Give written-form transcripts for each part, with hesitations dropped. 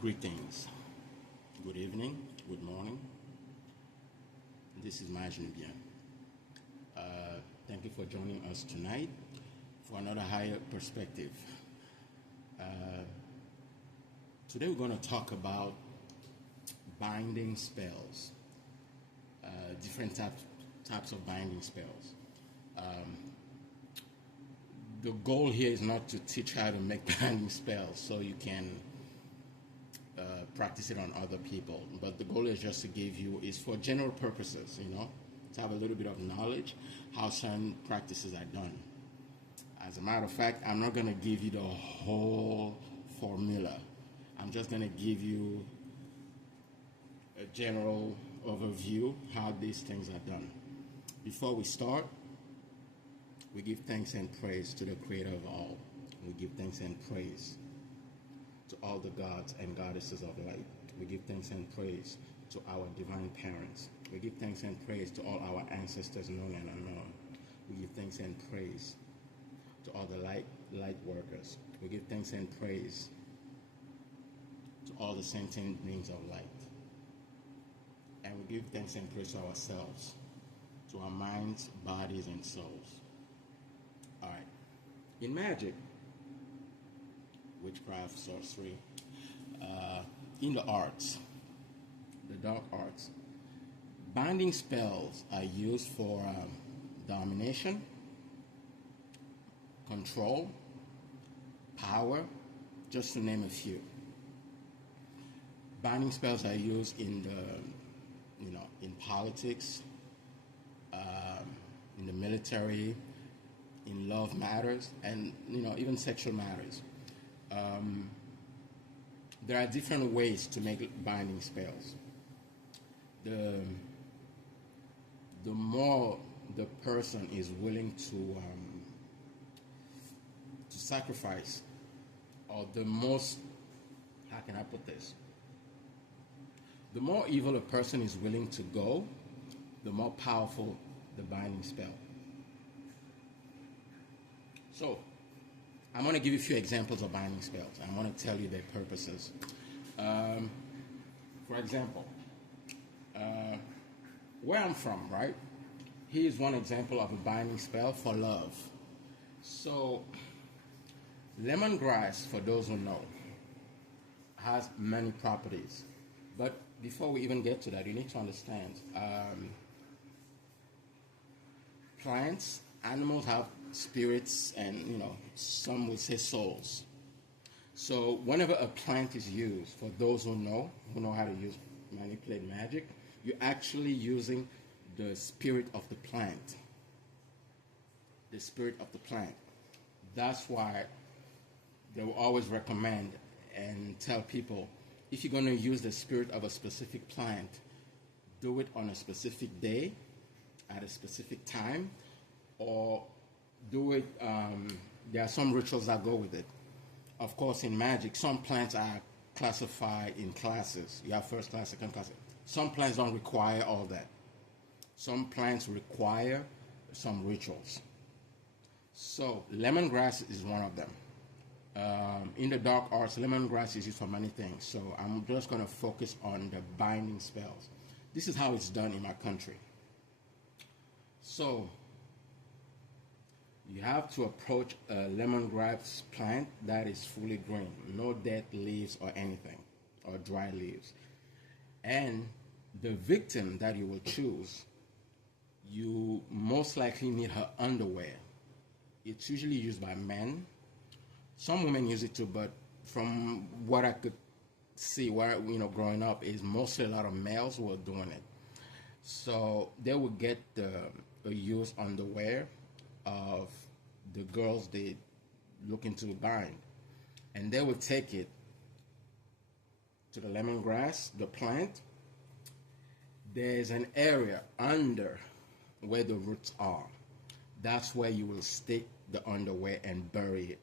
Greetings, good evening, good morning. This is Majin Bien. Thank you for joining us tonight for another higher perspective. Today we're going to talk about binding spells, different types of binding spells. The goal here is not to teach how to make binding spells so you can practice it on other people, but the goal is just to give you, is for general purposes, to have a little bit of knowledge how certain practices are done. As a matter of fact, I'm not going to give you the whole formula. I'm just going to give you a general overview how these things are done. Before we start, we give thanks and praise to the creator of all. We give thanks and praise to all the gods and goddesses of light. We give thanks and praise to our divine parents. We give thanks and praise to all our ancestors known and unknown. We give thanks and praise to all the light workers. We give thanks and praise to all the sentient beings of light. And we give thanks and praise to ourselves, to our minds, bodies, and souls. All right. In magic, witchcraft, sorcery, in the arts, the dark arts, binding spells are used for domination, control, power, just to name a few. Binding spells are used in in politics, in the military, in love matters, and even sexual matters. There are different ways to make binding spells. The more the person is willing to sacrifice, or the most, how can I put this? The more evil a person is willing to go, the more powerful the binding spell. So, I'm going to give you a few examples of binding spells. I'm going to tell you their purposes. For example, where I'm from, right? Here's one example of a binding spell for love. So, lemongrass, for those who know, has many properties. But before we even get to that, you need to understand plants, animals have spirits, and some would say souls. So whenever a plant is used, for those who know how to manipulate magic, you're actually using the spirit of the plant. The spirit of the plant. That's why they will always recommend and tell people, if you're going to use the spirit of a specific plant, do it on a specific day, at a specific time, or do it, there are some rituals that go with it. Of course, in magic, some plants are classified in classes. You have first class, second class. Some plants don't require all that. Some plants require some rituals. So, lemongrass is one of them. In the dark arts, lemongrass is used for many things. So, I'm just going to focus on the binding spells. This is how it's done in my country. So, you have to approach a lemongrass plant that is fully green, no dead leaves or anything, or dry leaves. And the victim that you will choose, you most likely need her underwear. It's usually used by men. Some women use it too, but from what I could see, where growing up, is mostly a lot of males who are doing it. So they will get the used underwear of the girls they looking to bind, and they will take it to the lemongrass, the plant. There's an area under where the roots are. That's where you will stick the underwear and bury it.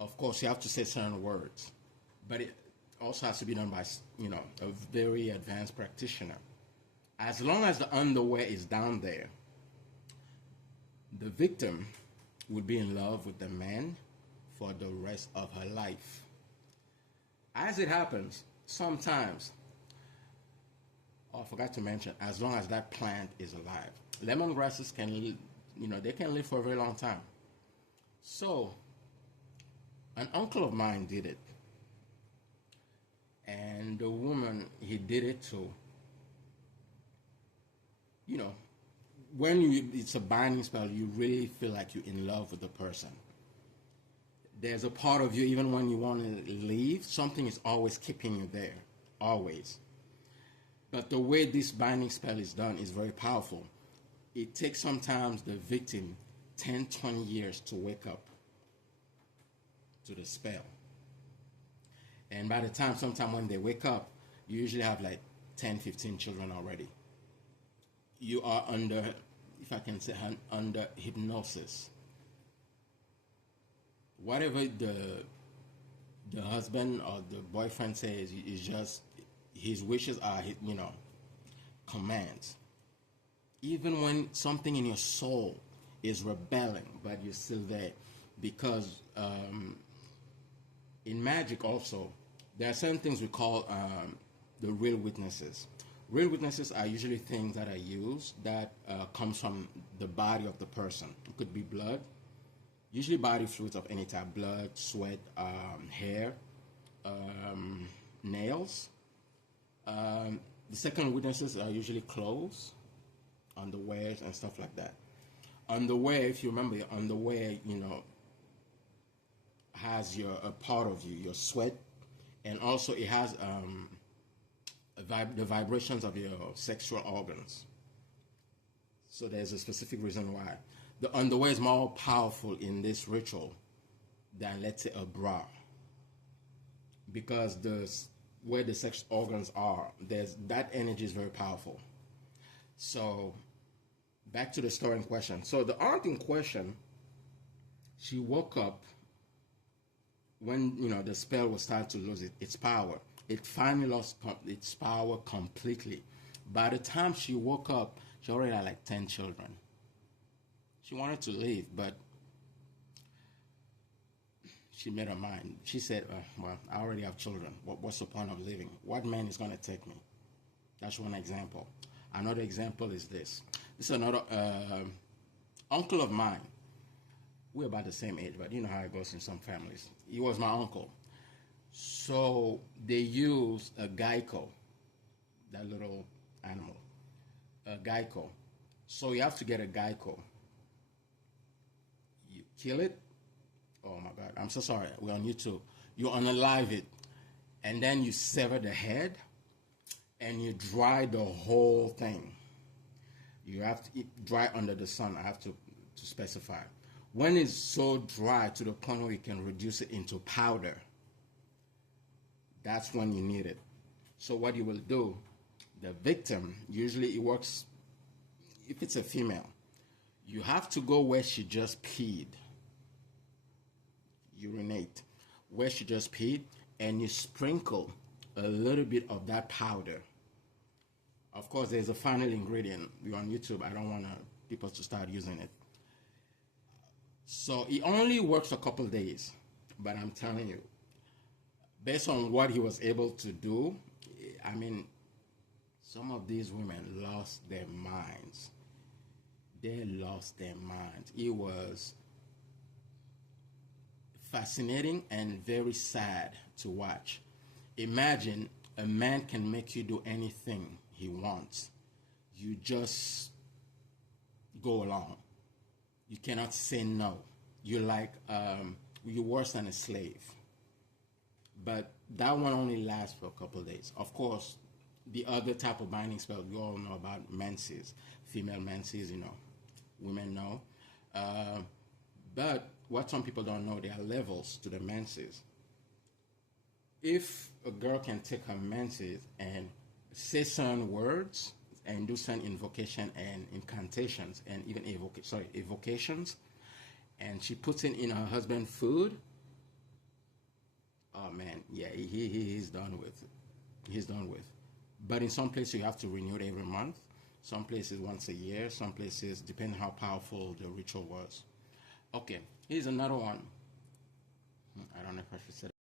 Of course, you have to say certain words, but it also has to be done by a very advanced practitioner. As long as the underwear is down there, the victim would be in love with the man for the rest of her life. As it happens, sometimes, oh, I forgot to mention, as long as that plant is alive, lemongrasses can, they can live for a very long time. So, an uncle of mine did it, and the woman he did it to, you know, when it's a binding spell, you really feel like you're in love with the person. There's a part of you, even when you want to leave, something is always keeping you there, always. But the way this binding spell is done is very powerful. It takes sometimes the victim 10, 20 years to wake up to the spell. And by the time, sometime when they wake up, you usually have like 10, 15 children already. You are under, if I can say, under hypnosis. Whatever the husband or the boyfriend says is just his wishes are, commands. Even when something in your soul is rebelling, but you're still there, because in magic also, there are certain things we call the real witnesses. Real witnesses are usually things that are used that comes from the body of the person. It could be blood, usually body fluids of any type: blood, sweat, hair, nails. The second witnesses are usually clothes, underwears, and stuff like that. Underwear, if you remember, your underwear, has a part of you, your sweat, and also it has the vibrations of your sexual organs. So there's a specific reason why. The underwear is more powerful in this ritual than, let's say, a bra. Because where the sex organs are, that energy is very powerful. So back to the story in question. So the aunt in question, she woke up when the spell was starting to lose its power. It finally lost its power completely. By the time she woke up, she already had like 10 children. She wanted to leave, but she made her mind. She said, well, I already have children. What's the point of living? What man is going to take me? That's one example. Another example is this. This is another uncle of mine. We're about the same age, but you know how it goes in some families. He was my uncle. So they use a gecko, that little animal, a gecko. So you have to get a gecko. You kill it. Oh my God, I'm so sorry. We're on YouTube. You unalive it, and then you sever the head, and you dry the whole thing. You have to dry under the sun. I have to specify. When it's so dry to the point where you can reduce it into powder, that's when you need it. So what you will do, the victim, usually it works, if it's a female, you have to go where she just peed, urinate, where she just peed, and you sprinkle a little bit of that powder. Of course, there's a final ingredient. We're on YouTube. I don't want people to start using it. So it only works a couple days, but I'm telling you, based on what he was able to do, I mean, some of these women lost their minds. They lost their minds. It was fascinating and very sad to watch. Imagine a man can make you do anything he wants. You just go along. You cannot say no. You're like, you're worse than a slave. But that one only lasts for a couple of days. Of course, the other type of binding spell, you all know about menses, female menses, women know. But what some people don't know, there are levels to the menses. If a girl can take her menses and say certain words and do certain invocation and incantations and even evocations, and she puts it in her husband's food, oh man, yeah, he's done with. He's done with. But in some places you have to renew it every month. Some places once a year. Some places, depending how powerful the ritual was. Okay, here's another one. I don't know if I should say that.